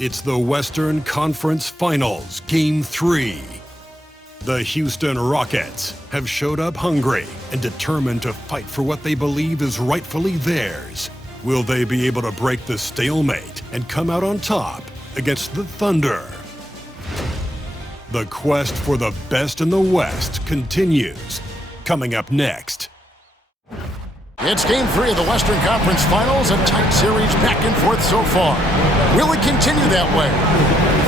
It's the Western Conference Finals, Game 3. The Houston Rockets have showed up hungry and determined to fight for what they believe is rightfully theirs. Will they be able to break the stalemate and come out on top against the Thunder? The quest for the best in the West continues. Coming up next. It's Game 3 of the Western Conference Finals, a tight series back and forth so far. Will it continue that way?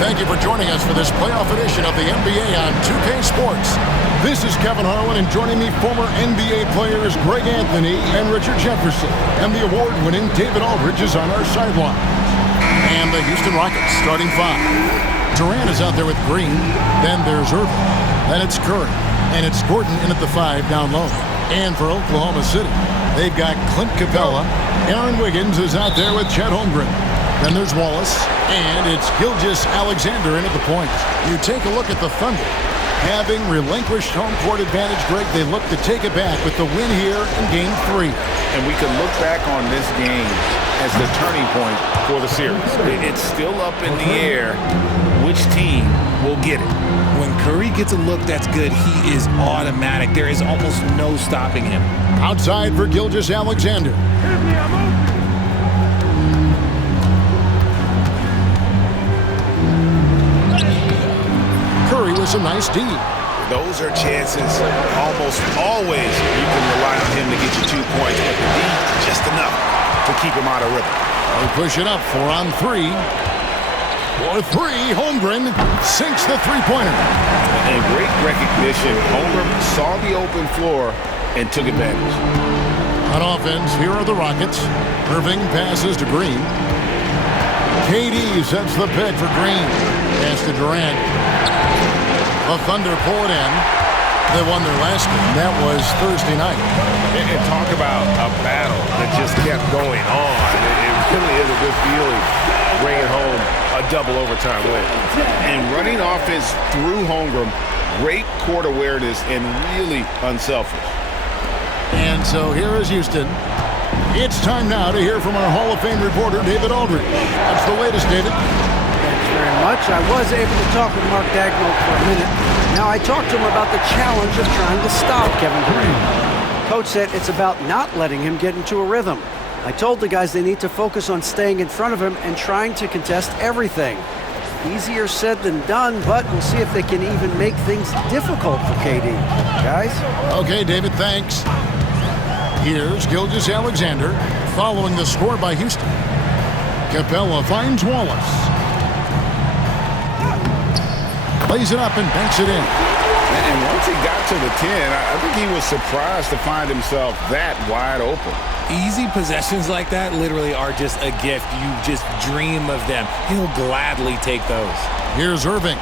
Thank you for joining us for this playoff edition of the NBA on 2K Sports. This is Kevin Harlan, and joining me, former NBA players Greg Anthony and Richard Jefferson. And the award-winning David Aldridge is on our sideline. And the Houston Rockets starting five. Durant is out there with Green. Then there's Irving. Then it's Curry. And it's Gordon in at the five down low. And for Oklahoma City, they've got Clint Capella. Aaron Wiggins is out there with Chet Holmgren. Then there's Wallace. And it's Gilgeous-Alexander in at the point. You take a look at the Thunder. Having relinquished home court advantage, Greg, they look to take it back with the win here in Game 3. And we can look back on this game as the turning point for the series. It's still up in the air which team will get it. When Curry gets a look that's good, he is automatic. There is almost no stopping him. Outside for Gilgeous-Alexander. Curry with some nice D. Those are chances almost always you can rely on him to get you 2 points, but the D, just enough to keep him out of rhythm. They push it up, 4 on 3. For 3, Holmgren sinks the three-pointer. And great recognition. Holmgren saw the open floor and took advantage. On offense, here are the Rockets. Irving passes to Green. KD sets the pick for Green. Pass to Durant. The Thunder pull it in. They won their last game. That was Thursday night. And talk about a battle that just kept going on. It really is a good feeling bringing home a double overtime win. And running offense through Holmgren, great court awareness and really unselfish. And so here is Houston. It's time now to hear from our Hall of Fame reporter, David Aldridge. That's the latest, David. Thanks very much. I was able to talk with Mark Dagnall for a minute. Now I talked to him about the challenge of trying to stop Kevin Durant. Coach said it's about not letting him get into a rhythm. I told the guys they need to focus on staying in front of him and trying to contest everything. Easier said than done, but we'll see if they can even make things difficult for KD. Guys? Okay, David, thanks. Here's Gilgeous-Alexander following the score by Houston. Capella finds Wallace. Plays it up and banks it in. And once he got to the 10, I think he was surprised to find himself that wide open. Easy possessions like that literally are just a gift. You just dream of them. He'll gladly take those. Here's Irving.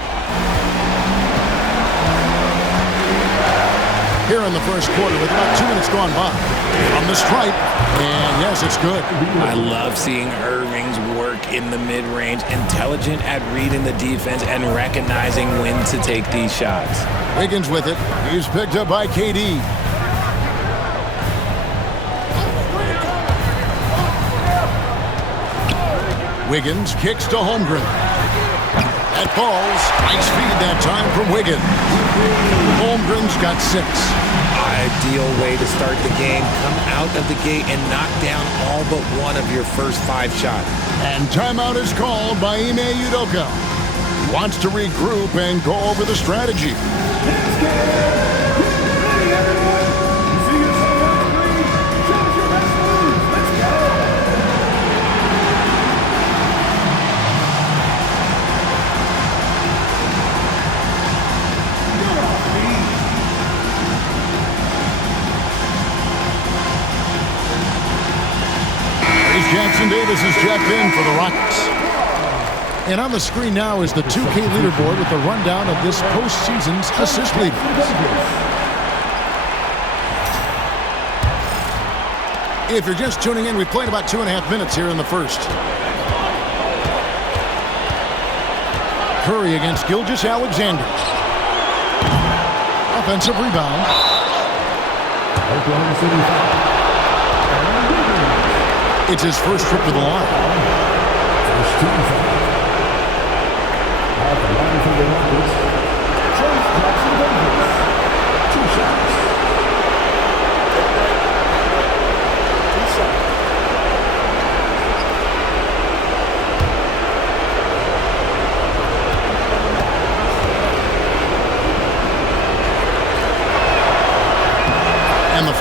Here in the first quarter with about 2 minutes gone by. From the stripe, and yes, it's good. I love seeing Irving's work in the mid-range, intelligent at reading the defense and recognizing when to take these shots. Wiggins with it. He's picked up by KD. Wiggins kicks to Holmgren. That falls. Nice feed that time from Wiggins. Holmgren's got 6. Ideal way to start the game. Come out of the gate and knock down all but one of your first 5 shots. And timeout is called by Ime Udoka. He wants to regroup and go over the strategy. Let's get ready, everyone. You see yourself on the green. Show us your best moves. Let's go. Jackson Davis is checked in for the Rockets. And on the screen now is the 2K leaderboard with the rundown of this postseason's assist leaders. If you're just tuning in, we played about 2.5 minutes here in the first. Curry against Gilgeous-Alexander. Offensive rebound. Oklahoma City foul. It's his first trip to the line. First team foul.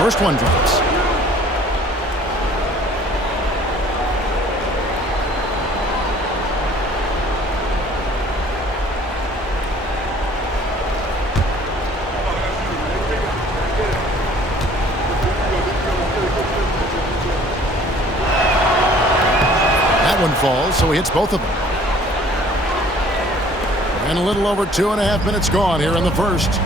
First one drops. That one falls, so he hits both of them. And a little over 2.5 minutes gone here in the first.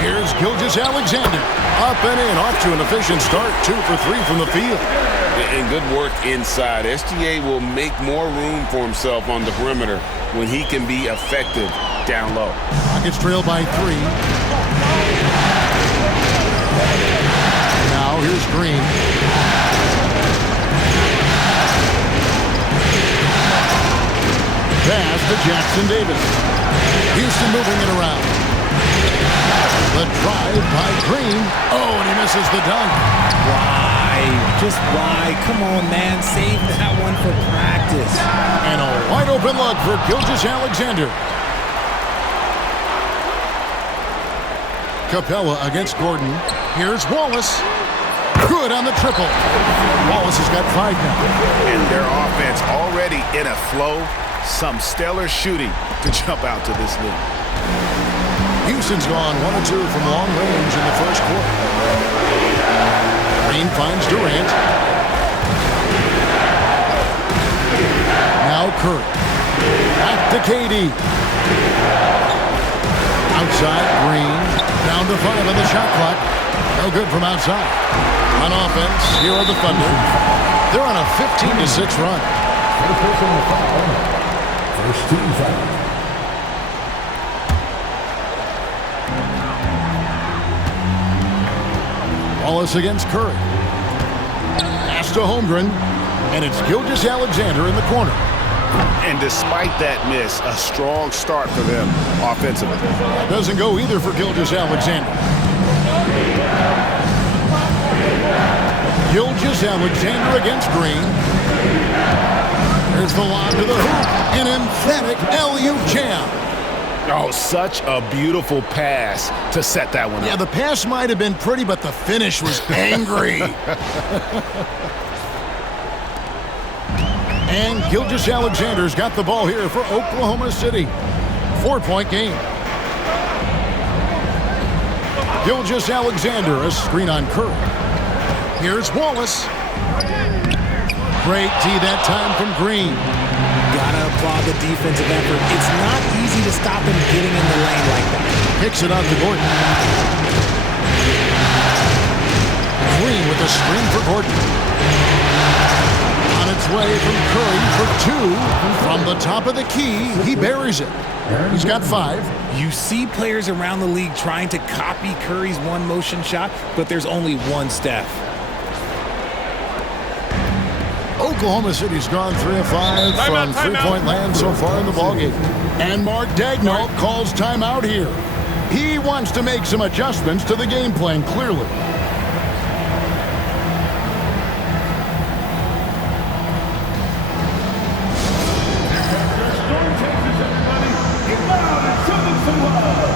Here's Gilgeous-Alexander. Up and in, off to an efficient start. 2 for 3 from the field. And good work inside. SGA will make more room for himself on the perimeter when he can be effective down low. Rockets trail by 3. Now here's Green. Pass to Jackson Davis. Houston moving it around. The drive by Green. Oh, and he misses the dunk. Why? Just why? Come on, man. Save that one for practice. And a wide open look for Gilgeous-Alexander. Capella against Gordon. Here's Wallace. Good on the triple. Wallace has got 5 now. And their offense already in a flow. Some stellar shooting to jump out to this lead. Houston's gone 1 of 2 from long range in the first quarter. Green finds Durant. Now Curry. Back to KD. Outside, Green. Down to 5 on the shot clock. No good from outside. On offense, here are the Thunder. They're on a 15-6 run. First team foul. Wallace against Curry. Pass to Holmgren. And it's Gilgeous-Alexander in the corner. And despite that miss, a strong start for them offensively. Doesn't go either for Gilgeous-Alexander. Gilgeous-Alexander against Green. Here's the lob to the hoop. An emphatic alley-oop jam. Oh, such a beautiful pass to set that one up. Yeah, the pass might have been pretty, but the finish was angry. And Gilgeous-Alexander's got the ball here for Oklahoma City. 4-point game. Gilgeous-Alexander, a screen on Curry. Here's Wallace. Great tee that time from Green. Gotta applaud the defensive effort. It's not easy to stop him getting in the lane like that. Picks it out to Gordon. Green with a screen for Gordon. On its way from Curry for 2. From the top of the key, he buries it. He's got 5. You see players around the league trying to copy Curry's one-motion shot, but there's only one Steph. Oklahoma City's gone 3 of 5 from three-point land so far in the ballgame. And Mark Daigneault calls timeout here. He wants to make some adjustments to the game plan, clearly. Storm Texas, everybody. Get loud and show them some love.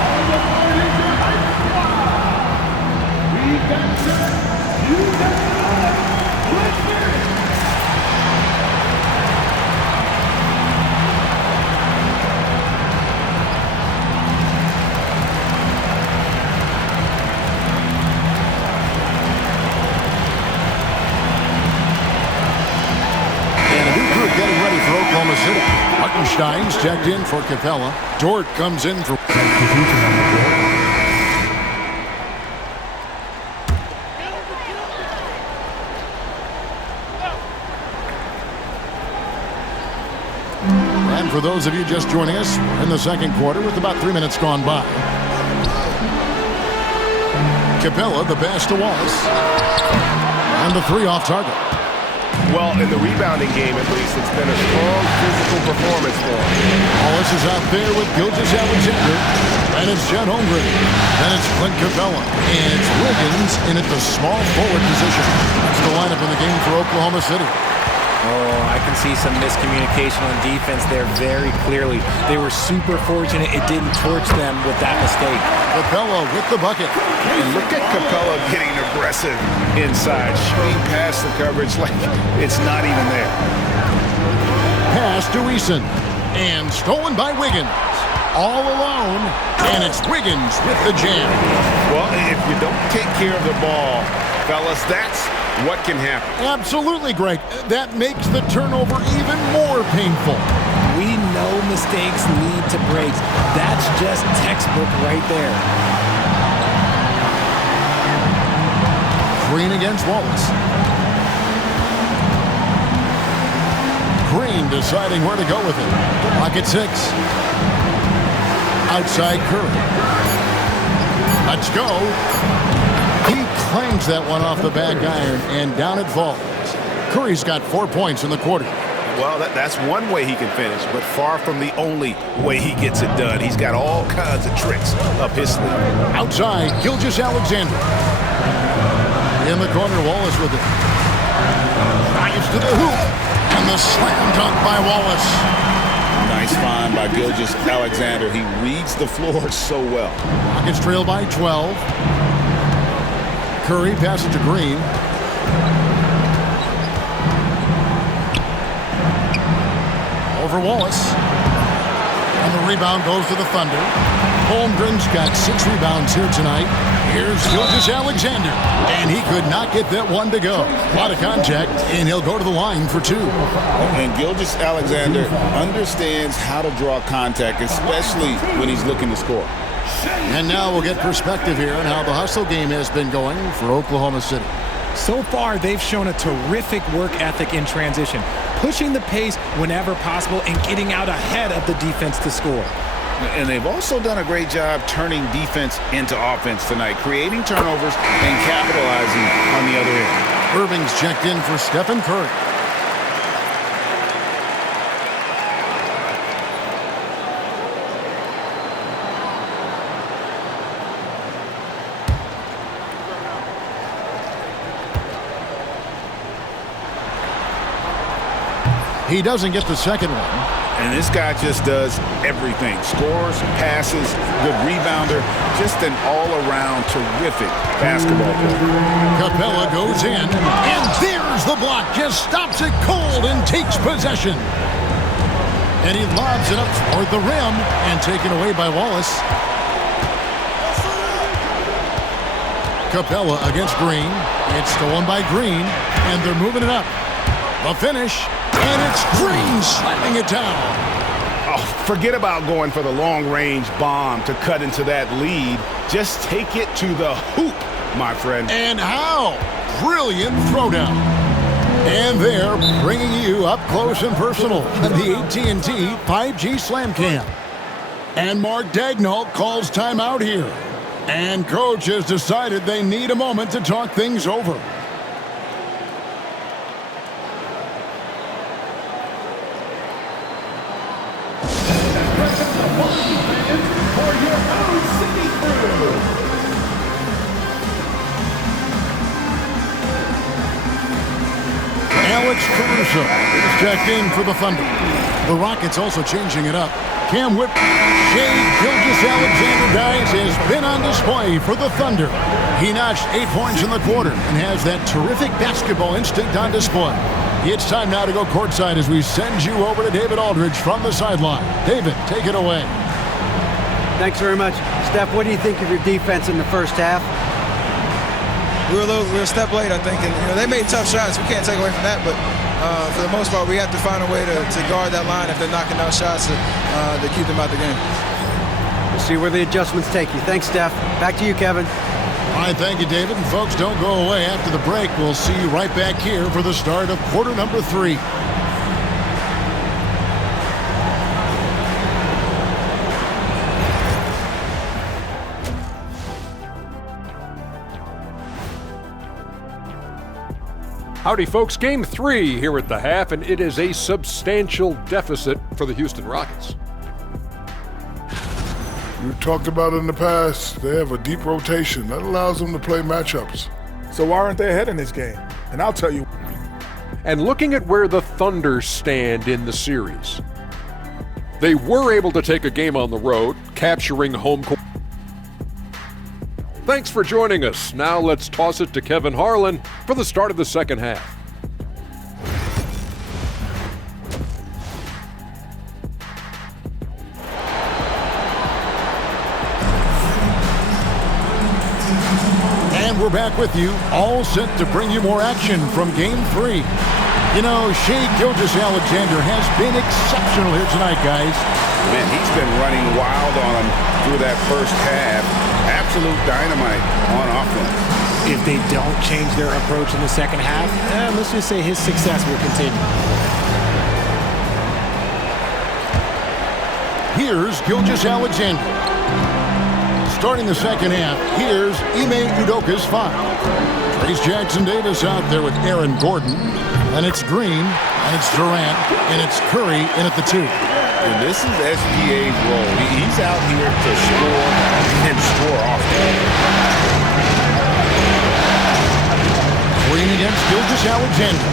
On the board is your hype squad. We've got set. You got love. Let's hear it. Getting ready for Oklahoma City. Hartenstein's checked in for Capella. Dort comes in for... And for those of you just joining us, we're in the second quarter with about 3 minutes gone by. Capella, the pass to Wallace. And the 3 off target. Well, in the rebounding game, at least, it's been a strong physical performance for him. Wallace is out there with Gilgeous-Alexander. And it's Chet Holmgren. Then it's Clint Capella. And it's Wiggins in at the small forward position. That's the lineup in the game for Oklahoma City. Oh, I can see some miscommunication on defense there very clearly. They were super fortunate it didn't torch them with that mistake. Capella with the bucket. And look at Capella getting aggressive inside, shooting past the coverage like it's not even there. Pass to Eason. And stolen by Wiggins. All alone. And it's Wiggins with the jam. Well, if you don't take care of the ball, fellas, that's what can happen. Absolutely, Greg. That makes the turnover even more painful. We know mistakes lead to breaks. That's just textbook right there. Green against Wallace. Green deciding where to go with it. Pocket 6. Outside Curry. Let's go. He claims that one off the back iron, and down it falls. Curry's got 4 points in the quarter. Well, that's one way he can finish, but far from the only way he gets it done. He's got all kinds of tricks up his sleeve. Outside, Gilgeous-Alexander. In the corner, Wallace with it. Drives to the hoop, and the slam dunk by Wallace. Nice find by Gilgeous-Alexander. He reads the floor so well. Rockets trail by 12. Curry passes to Green. Over Wallace. And the rebound goes to the Thunder. Holmgren's got 6 rebounds here tonight. Here's Gilgeous-Alexander. And he could not get that one to go. A lot of contact, and he'll go to the line for 2. And Gilgeous-Alexander understands how to draw contact, especially when he's looking to score. And now we'll get perspective here on how the hustle game has been going for Oklahoma City. So far, they've shown a terrific work ethic in transition, pushing the pace whenever possible and getting out ahead of the defense to score. And they've also done a great job turning defense into offense tonight, creating turnovers and capitalizing on the other end. Irving's checked in for Stephen Curry. He doesn't get the second one. And this guy just does everything. Scores, passes, good rebounder. Just an all-around terrific basketball player. Capella goes in, and there's the block. Just stops it cold and takes possession. And he lobs it up toward the rim and taken away by Wallace. Capella against Green. It's stolen by Green, and they're moving it up. The finish. And it's Green slamming it down. Oh, forget about going for the long-range bomb to cut into that lead. Just take it to the hoop, my friend. And how? Brilliant throwdown. And they're bringing you up close and personal at the AT&T 5G Slam Cam. And Mark Daigneault calls timeout here. And Coach has decided they need a moment to talk things over. Alex Caruso is checked in for the Thunder. The Rockets also changing it up. Cam Whip, Shea Gilgeous-Alexander, guys, has been on display for the Thunder. He notched 8 points in the quarter and has that terrific basketball instinct on display. It's time now to go courtside as we send you over to David Aldridge from the sideline. David, take it away. Thanks very much. Steph, what do you think of your defense in the first half? We were a step late, I think, and they made tough shots. We can't take away from that, but for the most part, we have to find a way to guard that line if they're knocking down shots to keep them out the game. We'll see where the adjustments take you. Thanks, Steph. Back to you, Kevin. All right, thank you, David. And folks, don't go away. After the break, we'll see you right back here for the start of quarter number 3. Howdy, folks. Game 3 here at the half, and it is a substantial deficit for the Houston Rockets. We've talked about it in the past. They have a deep rotation. That allows them to play matchups. So why aren't they ahead in this game? And I'll tell you. and looking at where the Thunder stand in the series. They were able to take a game on the road, capturing home court. Thanks for joining us. Now let's toss it to Kevin Harlan for the start of the second half. And we're back with you, all set to bring you more action from Game 3. You know, Shai Gilgeous-Alexander has been exceptional here tonight, guys. Man, he's been running wild on them through that first half. Absolute dynamite on offense. If they don't change their approach in the second half, let's just say his success will continue. Here's Gilgeous-Alexander. Starting the second half, here's Ime Udoka's foul. Trace Jackson-Davis out there with Aaron Gordon. And it's Green, and it's Durant, and it's Curry in at the 2. And this is SGA's role. He's out here to score and score often. Green against Gilgeous-Alexander.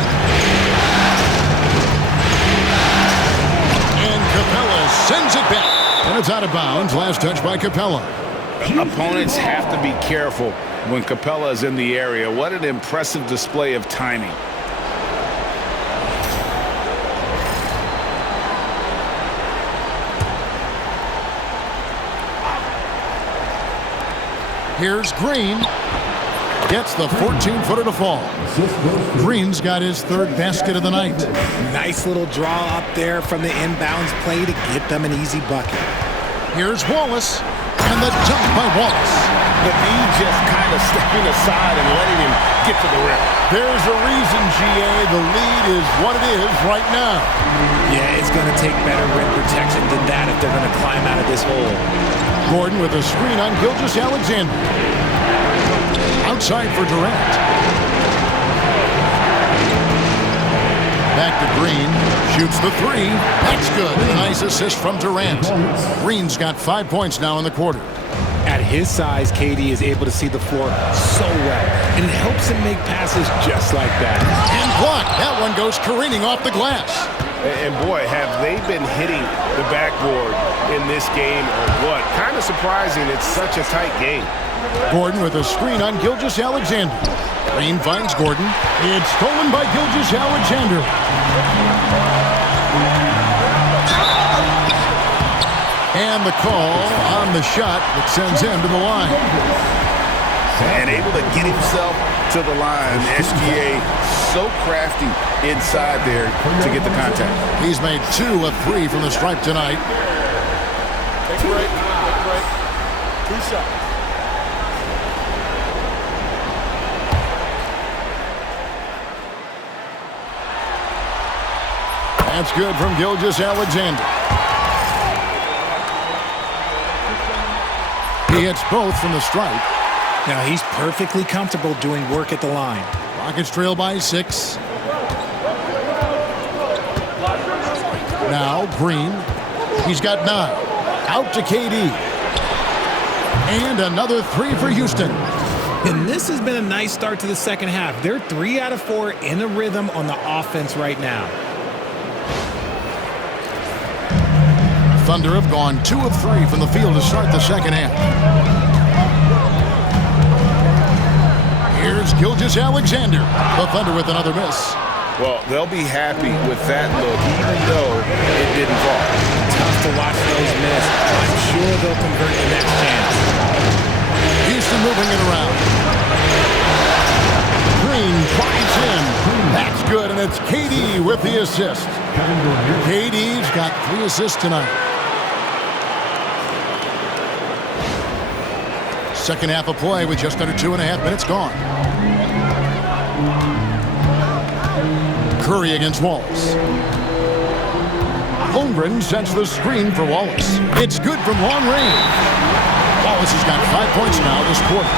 And Capella sends it back. And it's out of bounds. Last touch by Capella. Opponents have to be careful when Capella is in the area. What an impressive display of timing. Here's Green. Gets the 14-footer to fall. Green's got his third basket of the night. Nice little draw up there from the inbounds play to get them an easy bucket. Here's Wallace. And the dunk by Wallace. But he just kind of stepping aside and letting him get to the rim. There's a reason, GA. The lead is what it is right now. Yeah, it's going to take better rim protection than that if they're going to climb out of this hole. Gordon with a screen on Gilgeous-Alexander. Outside for Durant. Back to Green. Shoots the 3. That's good. A nice assist from Durant. Green's got 5 points now in the quarter. At his size, KD is able to see the floor so well, and it helps him make passes just like that. And blocked. That one goes careening off the glass. And boy, have they been hitting the backboard in this game or what? Kind of surprising it's such a tight game. Gordon with a screen on Gilgeous-Alexander. Green finds Gordon. It's stolen by Gilgeous-Alexander. And the call on the shot that sends him to the line. And able to get himself to the line. SGA so crafty inside there to get the contact. He's made 2 of 3 from the stripe tonight. Take a break. 2 shots. That's good from Gilgeous-Alexander. He hits both from the stripe. Now he's perfectly comfortable doing work at the line. Rockets trail by 6. Now Green. He's got 9. Out to KD. And another 3 for Houston. And this has been a nice start to the second half. They're 3 out of 4 in a rhythm on the offense right now. Thunder have gone 2 of 3 from the field to start the second half. Here's Gilgeous-Alexander. The Thunder with another miss. Well, they'll be happy with that look, even though it didn't fall. Tough to watch those miss. I'm sure they'll convert the next chance. Houston moving it around. Green drives in. That's good, and it's KD with the assist. KD's got 3 assists tonight. Second half of play with just under 2.5 minutes gone. Curry against Wallace. Holmgren sets the screen for Wallace. It's good from long range. Wallace has got 5 points now this quarter.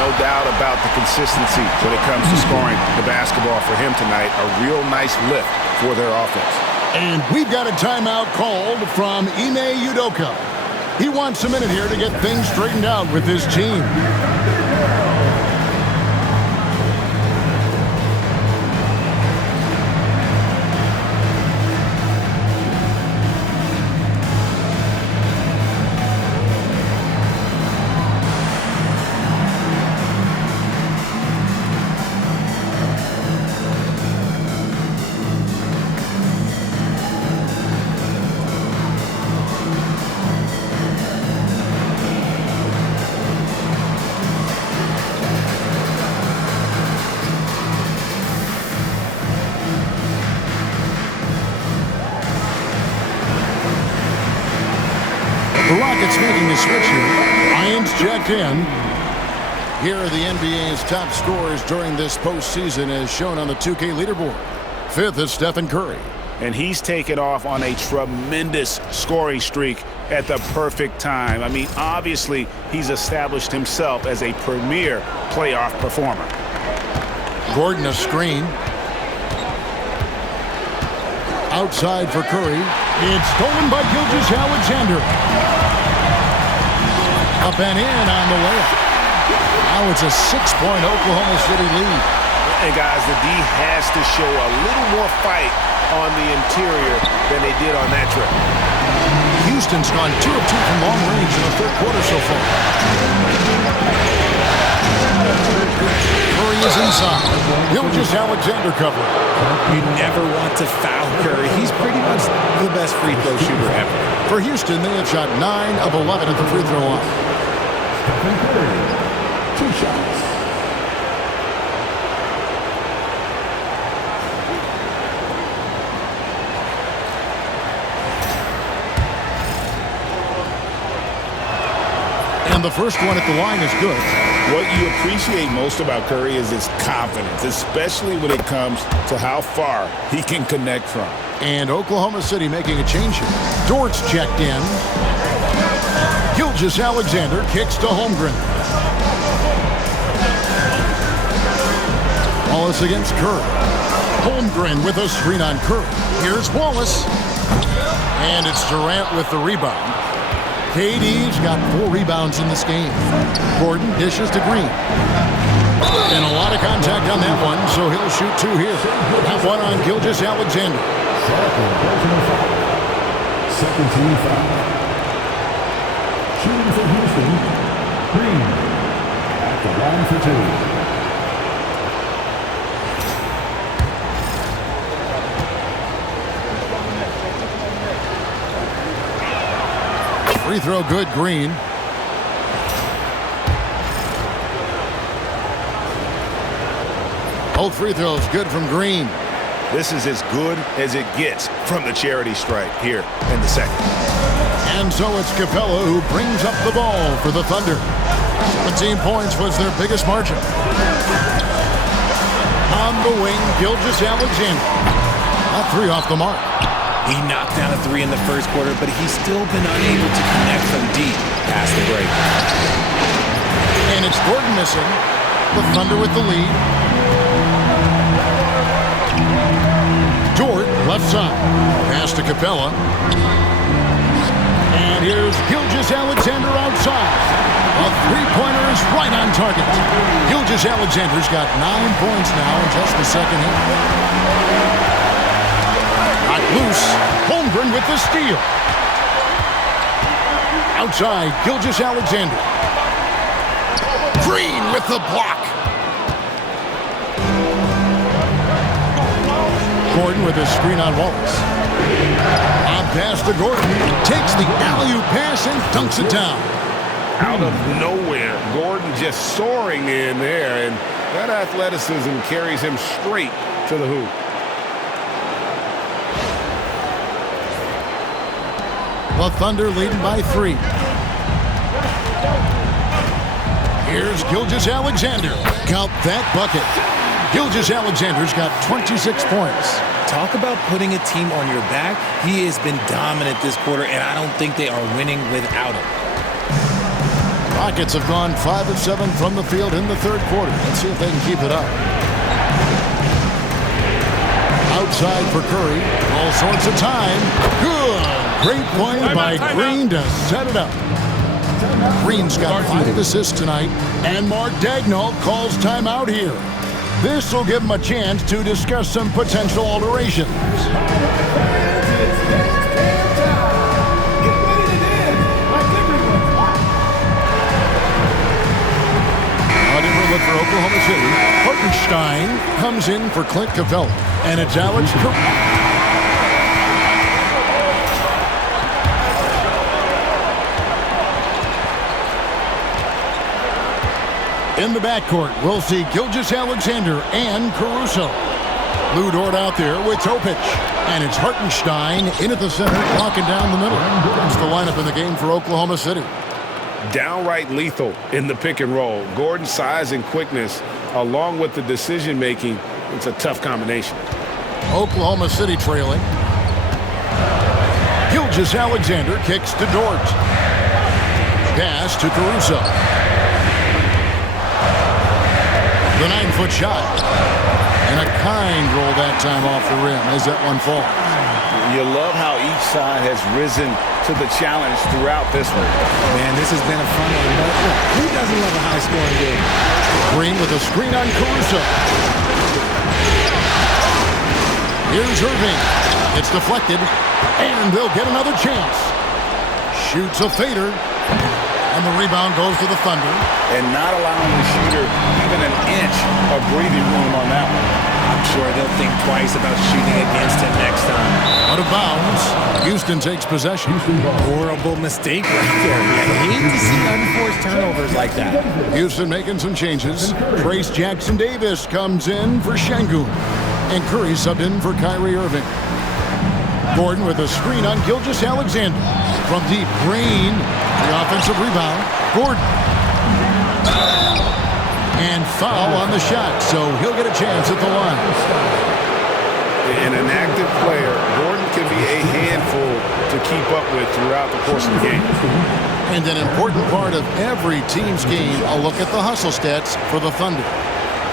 No doubt about the consistency when it comes to scoring the basketball for him tonight. A real nice lift for their offense. And we've got a timeout called from Ime Udoka. He wants a minute here to get things straightened out with his team. Hornets making a switch here. Bryant's checked in. Here are the NBA's top scorers during this postseason as shown on the 2K leaderboard. Fifth is Stephen Curry. And he's taken off on a tremendous scoring streak at the perfect time. I mean, obviously, he's established himself as a premier playoff performer. Gordon a screen. Outside for Curry. It's stolen by Gilgeous-Alexander. Up and in on the layup. Now it's a 6-point Oklahoma City lead. And guys, the D has to show a little more fight on the interior than they did on that trip. Houston's gone 2 of 2 from long range in the third quarter so far. Curry is inside. Gilgeous-Alexander cover. You never want to foul Curry. He's pretty much the best free throw shooter ever. For Houston, they have shot 9 of 11 at the free throw line. Stephen Curry, 2 shots. And the first one at the line is good. What you appreciate most about Curry is his confidence, especially when it comes to how far he can connect from. And Oklahoma City making a change here. Dort's checked in. Gilgeous-Alexander kicks to Holmgren. Wallace against Curry. Holmgren with a screen on Curry. Here's Wallace. And it's Durant with the rebound. KD's got 4 rebounds in this game. Gordon dishes to Green. And a lot of contact on that one, so he'll shoot 2 here. That one on Gilgeous-Alexander. Second team foul. Shooting for Houston, Green at the line for 2. Free throw good, Green. Both free throws good from Green. This is as good as it gets from the charity stripe here in the second. And so it's Capella who brings up the ball for the Thunder. 17 points was their biggest margin. On the wing, Gilgeous-Alexander. A 3 off the mark. He knocked down a 3 in the first quarter, but he's still been unable to connect from deep past the break. And it's Gordon missing. The Thunder with the lead. Dort, left side. Pass to Capella. And here's Gilgeous-Alexander outside. A 3-pointer is right on target. Gilgeous-Alexander's got 9 points now in just the second half. Loose. Holmgren with the steal. Outside, Gilgeous-Alexander. Green with the block. Gordon with a screen on Wallace. On pass to Gordon. Takes the alley-oop pass and dunks it down. Out of nowhere, Gordon just soaring in there, and that athleticism carries him straight to the hoop. The Thunder leading by 3. Here's Gilgeous-Alexander. Count that bucket. Gilgeous-Alexander's got 26 points. Talk about putting a team on your back. He has been dominant this quarter, and I don't think they are winning without him. Rockets have gone 5 of 7 from the field in the third quarter. Let's see if they can keep it up. Outside for Curry. All sorts of time. Good. Great play by Green to set it up. Green's got 5 assists tonight, and Mark Daigneault calls timeout here. This will give him a chance to discuss some potential alterations. A different look for Oklahoma City. Hartenstein comes in for Clint Capella, and it's Alex Curry. In the backcourt, we'll see Gilgeous-Alexander and Caruso. Lou Dort out there with Topic. And it's Hartenstein in at the center, walking down the middle. That's the lineup in the game for Oklahoma City. Downright lethal in the pick and roll. Gordon's size and quickness, along with the decision-making, it's a tough combination. Oklahoma City trailing. Gilgeous-Alexander kicks to Dort. Pass to Caruso. The 9-foot shot. And a kind roll that time off the rim as that one falls. You love how each side has risen to the challenge throughout this one. Man, this has been a fun one. But look, who doesn't love a high-scoring game? Green with a screen on Caruso. Here's Irving. It's deflected, and they'll get another chance. Shoots a fader, and the rebound goes to the Thunder. And not allowing the shooter even an inch of breathing room on that one. I'm sure they'll think twice about shooting against him next time. Out of bounds. Houston takes possession. Horrible mistake right there. I hate to see unforced turnovers like that. Houston making some changes. Trace Jackson-Davis comes in for Şengün. And Curry subbed in for Kyrie Irving. Gordon with a screen on Gilgeous-Alexander. From deep, Green, the offensive rebound. Gordon. And foul on the shot, so he'll get a chance at the line. And an active player, Gordon can be a handful to keep up with throughout the course of the game. And an important part of every team's game, a look at the hustle stats for the Thunder.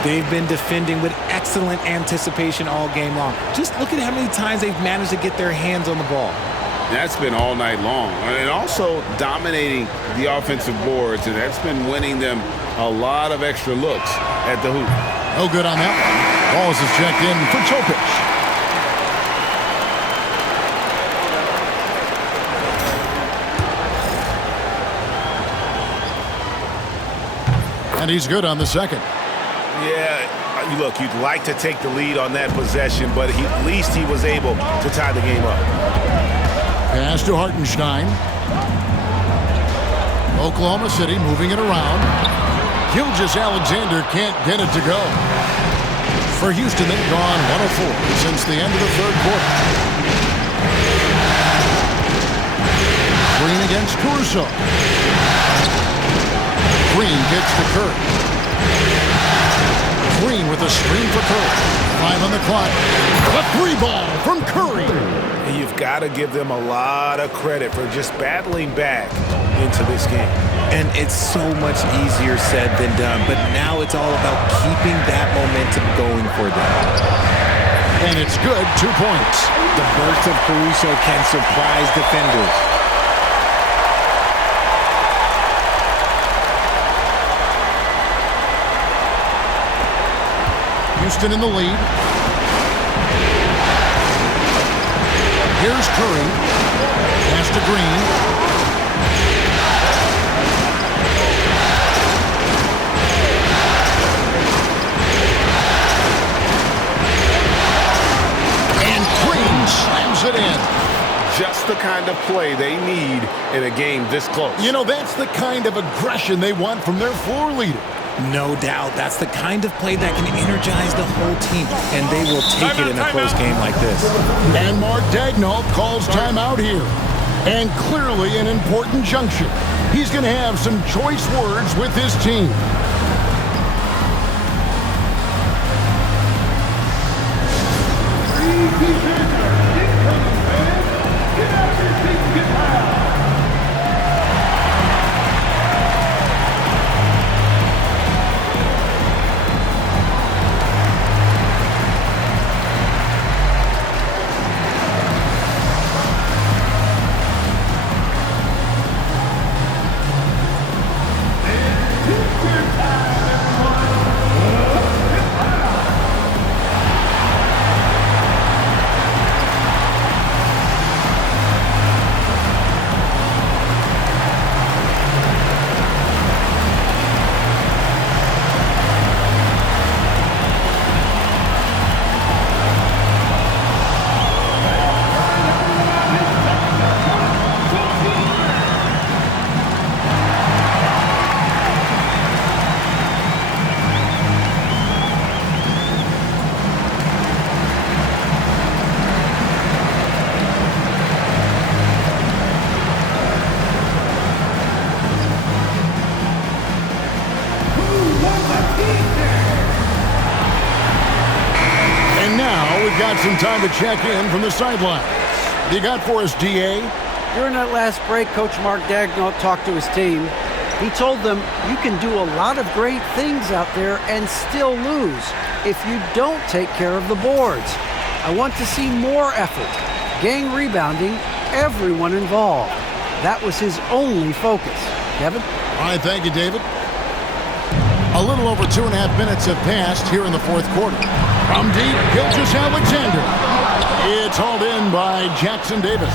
They've been defending with excellent anticipation all game long. Just look at how many times they've managed to get their hands on the ball. That's been all night long. And also dominating the offensive boards, and that's been winning them a lot of extra looks at the hoop. No good on that one. Balls is checked in for Topic. And he's good on the second. Yeah, look, you'd like to take the lead on that possession, but at least he was able to tie the game up. Pass to Hartenstein. Oklahoma City moving it around. Gilgeous-Alexander can't get it to go. For Houston, they've gone 104 since the end of the third quarter. Green against Caruso. Green gets to Curry. Green with a screen for Curry. 5 on the clock. A 3-ball from Curry. And you've got to give them a lot of credit for just battling back into this game. And it's so much easier said than done, but now it's all about keeping that momentum going for them. And it's good, 2 points. The burst of Caruso can surprise defenders. Houston in the lead. Here's Curry. Pass to Green. And Green slams it in. Just the kind of play they need in a game this close. You know, that's the kind of aggression they want from their floor leader. No doubt. That's the kind of play that can energize the whole team, and they will take it in a close game like this. And Mark Daigneault calls timeout here. And clearly an important juncture. He's going to have some choice words with his team. Get out your seats and get loud. we've got some time to check in from the sidelines. You got for us, D.A.? During that last break, Coach Mark Daigneault talked to his team. He told them, you can do a lot of great things out there and still lose if you don't take care of the boards. I want to see more effort, gang rebounding, everyone involved. That was his only focus. Kevin? All right, thank you, David. A little over 2.5 minutes have passed here in the fourth quarter. From deep, Gilgeous-Alexander. It's hauled in by Jackson Davis.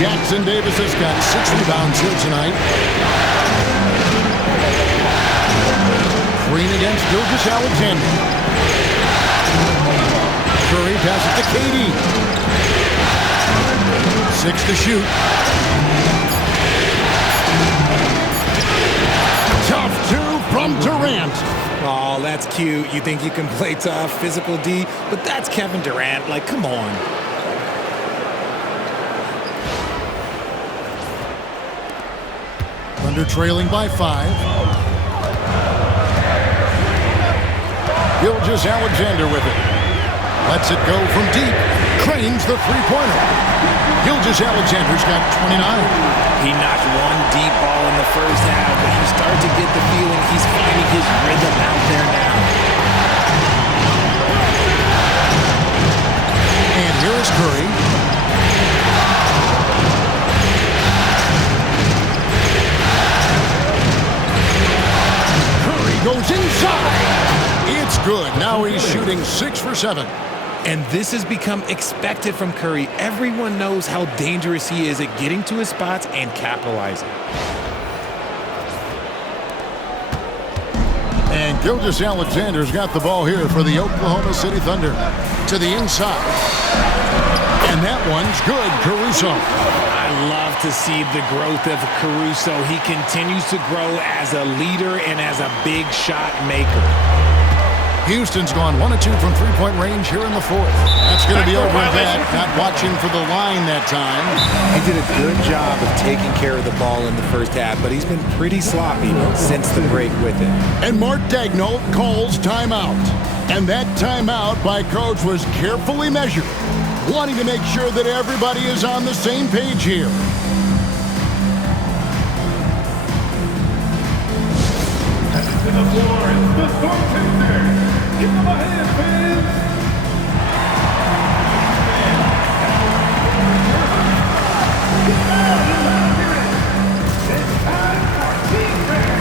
Jackson Davis has got 6 rebounds here tonight. Green against Gilgeous-Alexander. Curry passes to KD. 6 to shoot. Tough 2 from Durant. Oh, that's cute. You think you can play tough, physical D, but that's Kevin Durant. Like, come on. Thunder trailing by 5. Gilgeous-Alexander with it. Lets it go from deep. Cranes the three-pointer. Gilgeous-Alexander's got 29. He knocked one deep ball in the first half, but you start to get the feeling he's finding his rhythm out there now. And here is Curry. Curry goes inside. It's good. Now he's shooting 6 for 7. And this has become expected from Curry. Everyone knows how dangerous he is at getting to his spots and capitalizing. And Gilgeous-Alexander's got the ball here for the Oklahoma City Thunder. To the inside. And that one's good. Caruso. I love to see the growth of Caruso. He continues to grow as a leader and as a big shot maker. Houston's gone 1 of 2 from three-point range here in the fourth. That's going to be over with that. Not watching for the line that time. He did a good job of taking care of the ball in the first half, but he's been pretty sloppy since the break with it. And Mark Daigneault calls timeout. And that timeout by Coach was carefully measured, wanting to make sure that everybody is on the same page here. To the floor is the bartender. Give him a hand, fans. It's time for defense.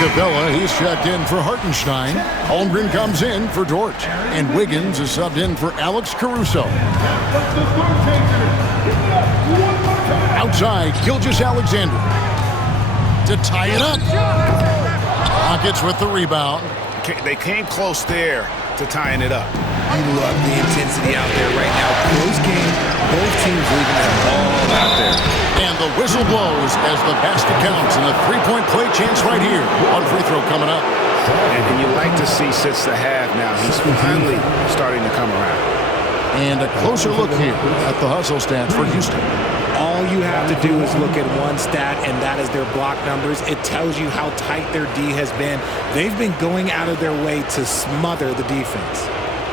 Capella, he's checked in for Hartenstein. Holmgren comes in for Dort. And Wiggins is subbed in for Alex Caruso. Outside, Gilgeous-Alexander. To tie it up. Rockets with the rebound. They came close there to tying it up. You love the intensity out there right now. Close game, both teams leaving it all out there. And the whistle blows as the basket counts and a three-point play chance right here. One free throw coming up. And you like to see since the half now, he's finally starting to come around. And a closer look here at the hustle stats for Houston. All you have to do is look at one stat, and that is their block numbers. It tells you how tight their D has been. They've been going out of their way to smother the defense.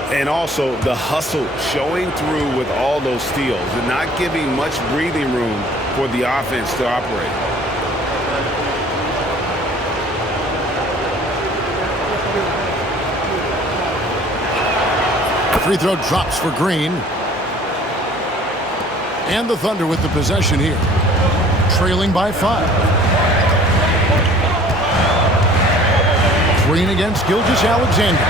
And also the hustle showing through with all those steals and not giving much breathing room for the offense to operate. Free throw drops for Green. And the Thunder with the possession here. Trailing by 5. Green against Gilgeous-Alexander.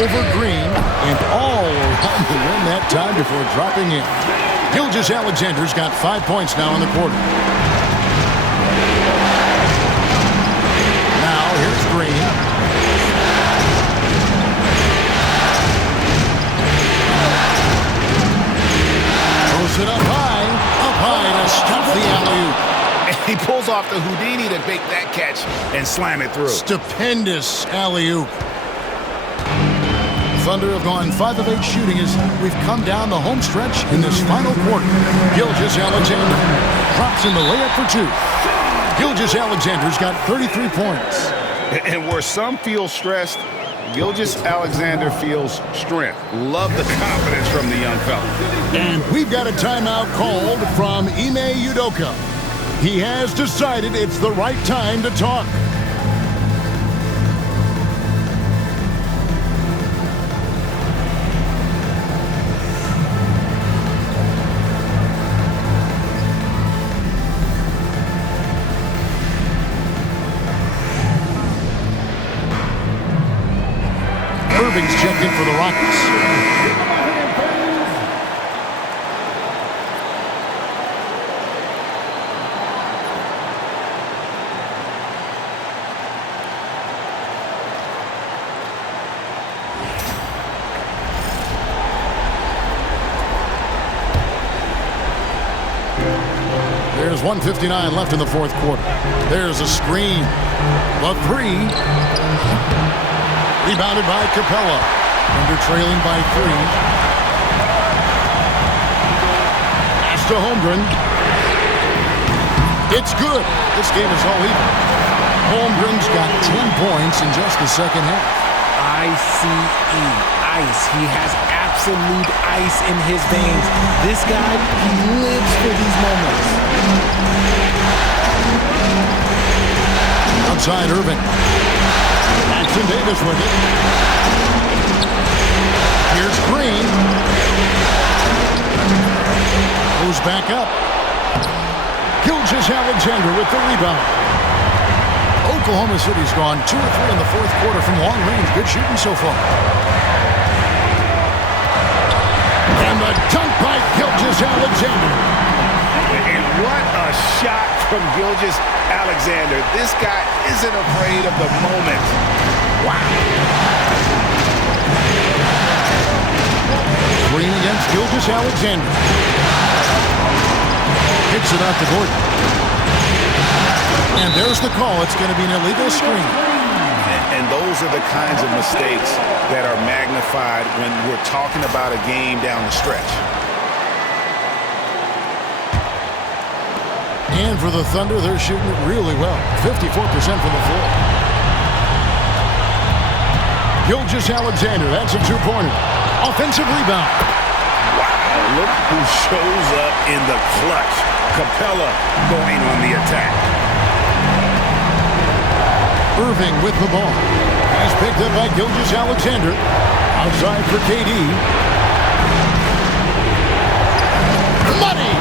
Over Green and all around the rim that time before dropping in. Gilgeous-Alexander's got 5 points now in the quarter. Now here's Green. off the Houdini to make that catch and slam it through. Stupendous alley-oop. Thunder have gone 5 of 8 shooting as we've come down the home stretch in this final quarter. Gilgeous-Alexander drops in the layup for 2. Gilgeous-Alexander's got 33 points. And where some feel stressed, Gilgeous-Alexander feels strength. Love the confidence from the young fella. And we've got a timeout called from Ime Udoka. He has decided it's the right time to talk. Irving's checked in for the Rockets. There's 1:59 left in the fourth quarter. There's a screen. The 3. Rebounded by Capella. Under trailing by 3. Pass to Holmgren. It's good. This game is all even. Holmgren's got 10 points in just the second half. ICE. Ice. He has absolute ice in his veins. This guy, he lives for these moments. Outside Irving. Jackson Davis with it. Here's Green. Goes back up. Gilgeous-Alexander with the rebound. Oklahoma City's gone 2 of 3 in the fourth quarter from long range. Good shooting so far. And the dunk by Gilgeous-Alexander. And what a shot from Gilgeous-Alexander. This guy isn't afraid of the moment. Wow. Green against Gilgeous-Alexander. Hits it out to Gordon. And there's the call. It's going to be an illegal screen. And those are the kinds of mistakes that are magnified when we're talking about a game down the stretch. And for the Thunder, they're shooting it really well. 54% from the floor. Gilgeous-Alexander, that's a 2-pointer. Offensive rebound. Wow, look who shows up in the clutch. Capella going on the attack. Irving with the ball. He's picked up by Gilgeous-Alexander. Outside for KD. Money!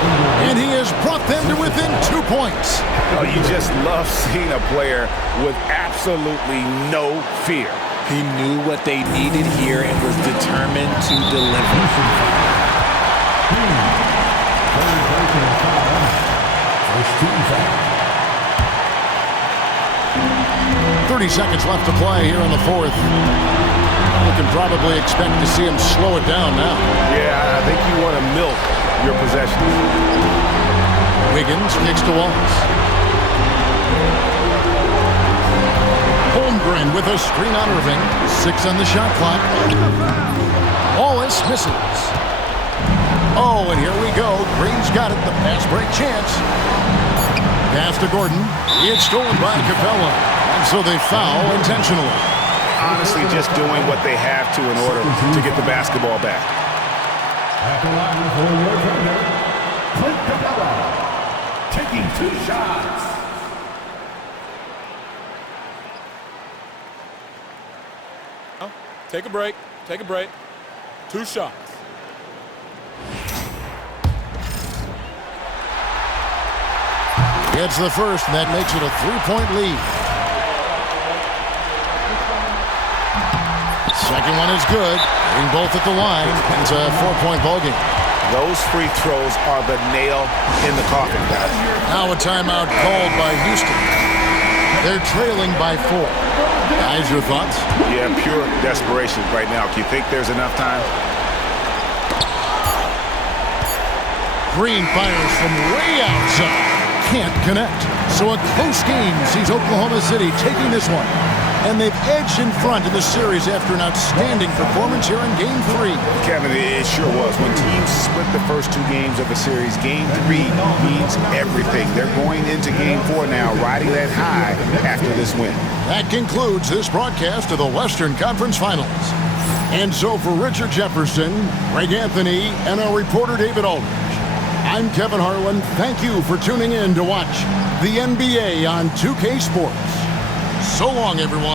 And he has brought them to within 2 points. Oh, you just love seeing a player with absolutely no fear. He knew what they needed here and was determined to deliver. 30 seconds left to play here in the fourth. We can probably expect to see him slow it down now. Yeah, I think you want to milk your possession. Wiggins kicks to Wallace. Holmgren with a screen on Irving. 6 on the shot clock. Wallace misses. Oh, and here we go. Green's got it. The pass break chance. Pass to Gordon. It's stolen by Capella. And so they foul intentionally. Honestly, just doing what they have to in order to get the basketball back. At the line for your defender, Clint Capella, taking 2 shots. Take a break. Take a break. 2 shots. Gets the first, and that makes it a 3-point lead. Second one is good. Hitting both at the line. It's a 4-point ball game. Those free throws are the nail in the coffin, guys. Now a timeout called by Houston. They're trailing by 4. Guys, your thoughts? Yeah, pure desperation right now. Do you think there's enough time? Green fires from way outside. Can't connect. So a close game sees Oklahoma City taking this one. And they've edged in front in the series after an outstanding performance here in Game 3. Kevin, it sure was. When teams split the first 2 games of the series, Game 3 means everything. They're going into Game 4 now, riding that high after this win. That concludes this broadcast of the Western Conference Finals. And so for Richard Jefferson, Greg Anthony, and our reporter David Aldridge, I'm Kevin Harlan. Thank you for tuning in to watch the NBA on 2K Sports. So long, everyone.